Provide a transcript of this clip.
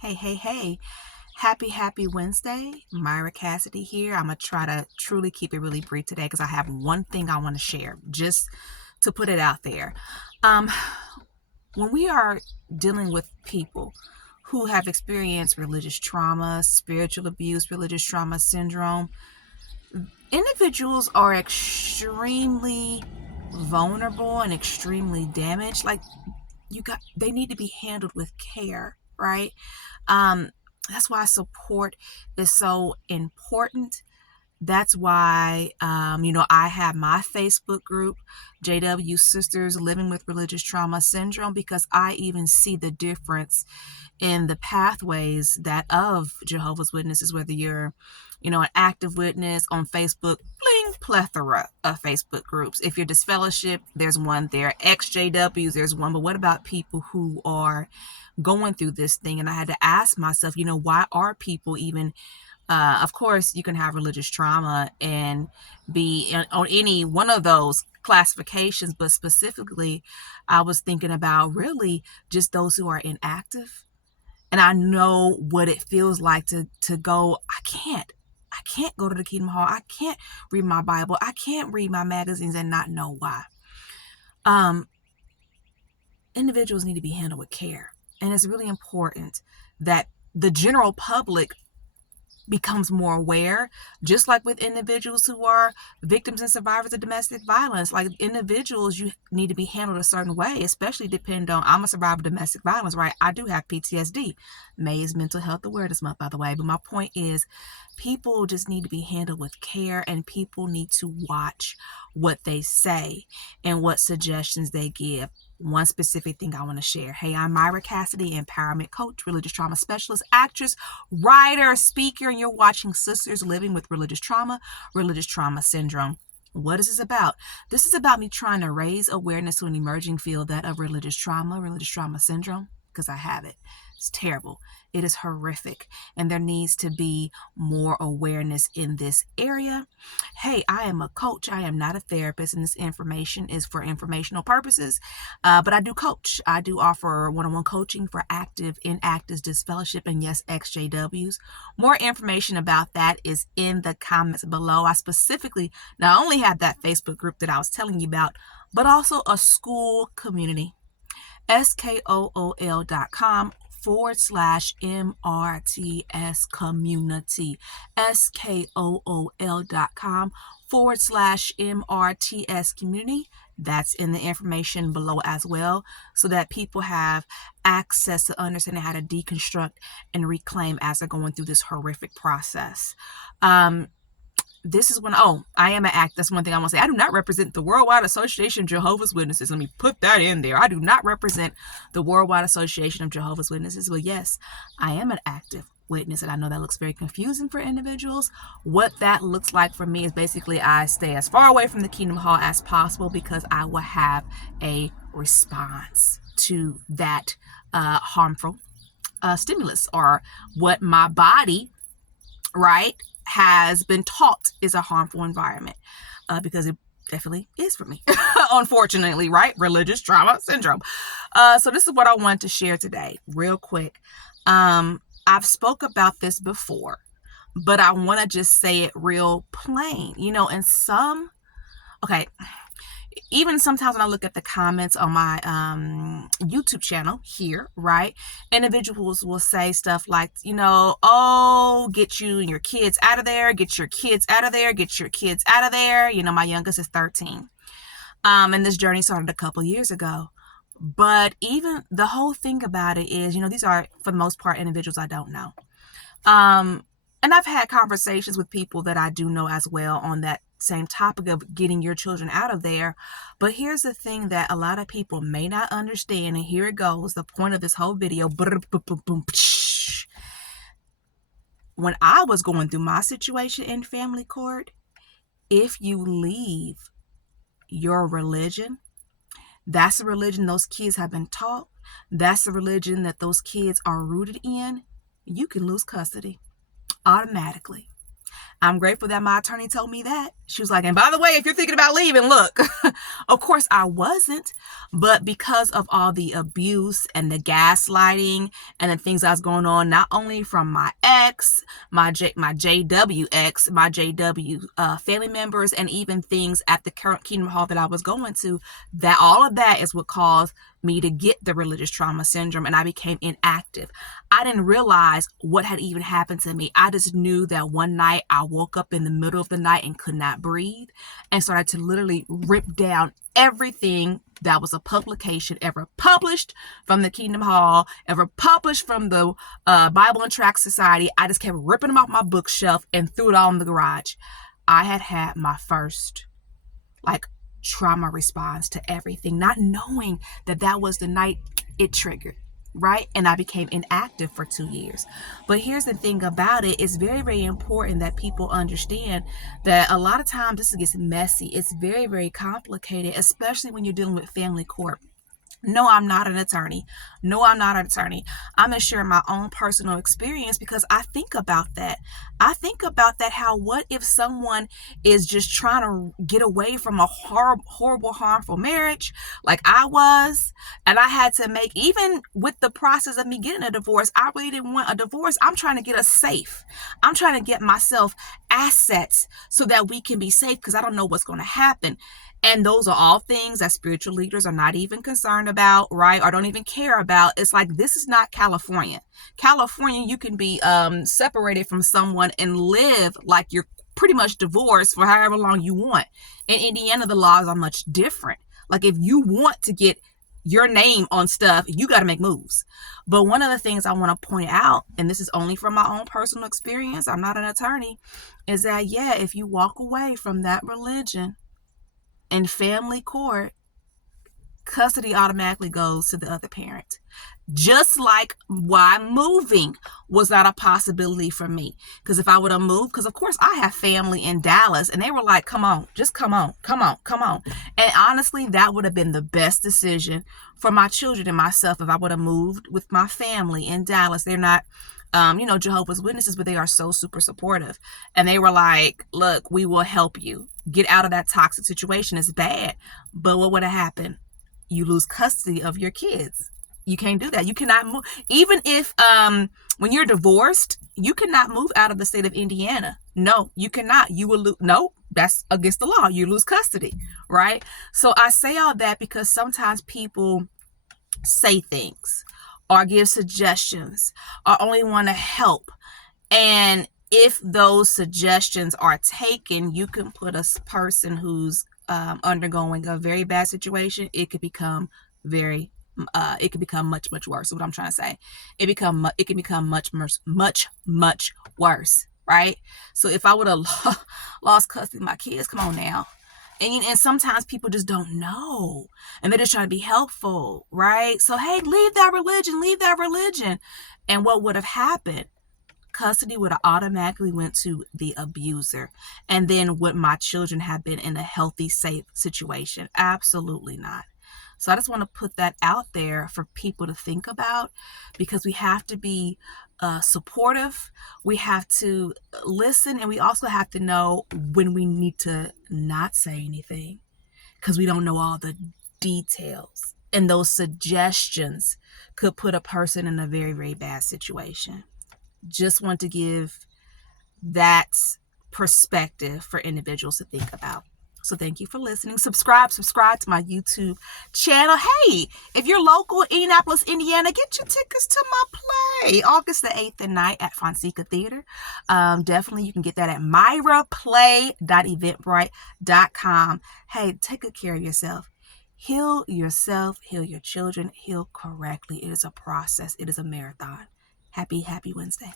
Hey. Happy Wednesday. Mira Cassidy here. I'm going to try to truly keep it really brief today because I have one thing I want to share just to put it out there. When we are dealing with people who have experienced religious trauma, spiritual abuse, religious trauma syndrome, individuals are extremely vulnerable and extremely damaged. They need to be handled with care, right? That's why support is so important. That's why, I have my Facebook group, JW Sisters Living with Religious Trauma Syndrome, because I even see the difference in the pathways that of Jehovah's Witnesses, whether you're, an active witness on Facebook, bling, plethora of Facebook groups. If you're disfellowship, there's one there. XJWs, there's one. But what about people who are going through this thing? And I had to ask myself, why are people even of course, you can have religious trauma and be on any one of those classifications, but specifically, I was thinking about really just those who are inactive. And I know what it feels like to go, I can't go to the Kingdom Hall. I can't read my Bible. I can't read my magazines and not know why. Individuals need to be handled with care. And it's really important that the general public becomes more aware, just like with individuals who are victims and survivors of domestic violence. Like individuals, you need to be handled a certain way, especially I'm a survivor of domestic violence, right? I do have PTSD. May is Mental Health Awareness Month, by the way. But my point is, people just need to be handled with care, and people need to watch what they say and what suggestions they give. One specific thing I want to share. Hey, I'm Mira Cassidy, empowerment coach, religious trauma specialist, actress, writer, speaker, and you're watching Sisters Living with Religious Trauma Syndrome. What is this about? This is about me trying to raise awareness to an emerging field, that of religious trauma syndrome, because I have it. It's terrible. It is horrific. And there needs to be more awareness in this area. Hey, I am a coach. I am not a therapist, and this information is for informational purposes. But I do coach. I do offer one-on-one coaching for active, inactive, disfellowship, and yes, XJWs. More information about that is in the comments below. I specifically not only have that Facebook group that I was telling you about, but also a Skool community. Skool.com/MRTS community. Skool.com/MRTS community. That's in the information below as well, so that people have access to understanding how to deconstruct and reclaim as they're going through this horrific process. This is I am an act. That's one thing I want to say. I do not represent the Worldwide Association of Jehovah's Witnesses. Let me put that in there. I do not represent the Worldwide Association of Jehovah's Witnesses. But yes, I am an active witness, and I know that looks very confusing for individuals. What that looks like for me is basically I stay as far away from the Kingdom Hall as possible, because I will have a response to that harmful stimulus, or what my body, right, has been taught is a harmful environment, because it definitely is for me, unfortunately, right? Religious trauma syndrome. So this is what I want to share today real quick. I've spoke about this before, but I want to just say it real plain, even sometimes when I look at the comments on my YouTube channel here, right, individuals will say stuff like, get you and your kids out of there, get your kids out of there, get your kids out of there. My youngest is 13. And this journey started a couple years ago. But even the whole thing about it is, these are, for the most part, individuals I don't know. And I've had conversations with people that I do know as well on that same topic of getting your children out of there. But here's the thing that a lot of people may not understand, and here it goes, the point of this whole video. When I was going through my situation in family court, if you leave your religion, that's the religion those kids have been taught, that's the religion that those kids are rooted in, you can lose custody automatically. I'm grateful that my attorney told me that. She was like, and by the way, if you're thinking about leaving, look, of course I wasn't, but because of all the abuse and the gaslighting and the things that was going on, not only from my ex, my JW ex, my JW family members, and even things at the current Kingdom Hall that I was going to, that all of that is what caused me to get the religious trauma syndrome, and I became inactive. I didn't realize what had even happened to me. I just knew that one night I woke up in the middle of the night and could not breathe and started to literally rip down everything that was a publication ever published from the Kingdom Hall, ever published from the Bible and Tract Society. I just kept ripping them off my bookshelf and threw it all in the garage. I had my first trauma response to everything, not knowing that was the night it triggered, right? And I became inactive for 2 years. But here's the thing about it. It's very, very important that people understand that a lot of times this gets messy. It's very, very complicated, especially when you're dealing with family court. No, I'm not an attorney. No, I'm not an attorney. I'm going to share my own personal experience because I think about that. I think about that, how what if someone is just trying to get away from a horrible, harmful marriage like I was, and I had to make, even with the process of me getting a divorce, I really didn't want a divorce. I'm trying to get us safe. I'm trying to get myself assets so that we can be safe because I don't know what's going to happen. And those are all things that spiritual leaders are not even concerned about, right? Or don't even care about. It's like, this is not California. California, you can be separated from someone and live like you're pretty much divorced for however long you want. In Indiana, the laws are much different. Like, if you want to get your name on stuff, you got to make moves. But one of the things I want to point out, and this is only from my own personal experience, I'm not an attorney, is that, yeah, if you walk away from that religion, in family court, custody automatically goes to the other parent. Just like why moving was not a possibility for me. Because if I would have moved, because of course I have family in Dallas, and they were like, come on, just come on. And honestly, that would have been the best decision for my children and myself if I would have moved with my family in Dallas. They're not Jehovah's Witnesses, but they are so super supportive. And they were like, look, we will help you get out of that toxic situation. It's bad. But what would have happened? You lose custody of your kids. You can't do that. You cannot move. Even if, when you're divorced, you cannot move out of the state of Indiana. No, you cannot. You will lose. No, that's against the law. You lose custody, right? So I say all that because sometimes people say things or give suggestions or only want to help. And if those suggestions are taken, you can put a person who's undergoing a very bad situation. It could become much, much worse. What I'm trying to say, it can become much worse, right? So if I would have lost custody of my kids, come on now. And sometimes people just don't know, and they're just trying to be helpful, right? So, hey, leave that religion. And what would have happened? Custody would have automatically went to the abuser. And then would my children have been in a healthy, safe situation? Absolutely not. So I just want to put that out there for people to think about, because we have to be supportive. We have to listen, and we also have to know when we need to not say anything, because we don't know all the details. And those suggestions could put a person in a very, very bad situation. Just want to give that perspective for individuals to think about. So thank you for listening. Subscribe to my YouTube channel. Hey, if you're local, Indianapolis, Indiana, get your tickets to my play, August the 8th and 9th at Fonseca Theater. Definitely, you can get that at myraplay.eventbrite.com. Hey, take good care of yourself. Heal yourself, heal your children, heal correctly. It is a process. It is a marathon. Happy Wednesday.